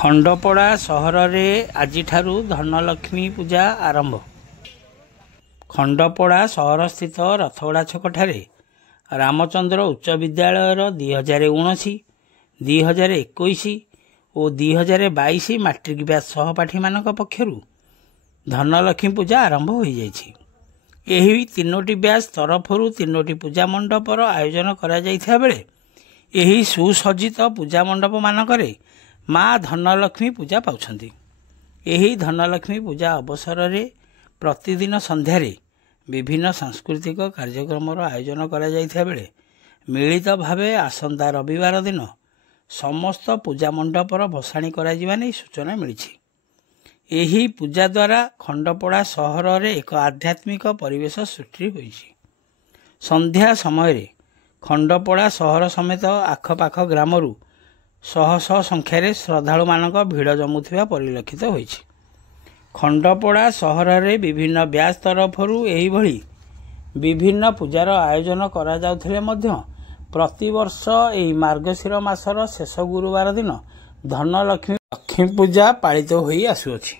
खंडपड़ा सहर में आज धनलक्ष्मी पूजा आरंभ। खंडपड़ा सहर स्थित रथगड़ा छकठारे रामचंद्र उच्च विद्यालय 2019, 2021 और 2022 मैट्रिक बैच सहपाठी मान पक्षर धनलक्ष्मी पूजा आरंभ हो जाइछि। एही तीनोटी बैच तरफरु तीनोटी पूजा मंडपर आयोजन करा जाइथा बेले एही सुसज्जित पूजा मंडप मानकरे माँ धनलक्ष्मी पूजा पाउछंती। एही धनलक्ष्मी पूजा अवसर में प्रतिदिन संध्यारे विभिन्न सांस्कृतिक कार्यक्रम आयोजन करा जाइथा बेले मिलित भावे आसंता रविवार दिन समस्त पूजा मंडपर भसाणी करा जिबा नै सूचना मिलिछि। एही पूजा द्वारा खंडपड़ा सहर में एक आध्यात्मिक परिवेश सृष्टि होइछि। संध्या समय खंडपड़ा सहर समेत आखपाख ग्रामरू शह शह संख्यार श्रद्धालु मानक भिड़ जमुथिबा परिलक्षित होइछि। खंडपड़ा सहर में विभिन्न ब्याज तरफरु एही भली विभिन्न पूजार आयोजन करा जाउथिले मध्य प्रतिवर्ष एही मार्गशीर मासर शेष गुरुवार दिन धनलक्ष्मी पूजा पालित होई आसुअछि।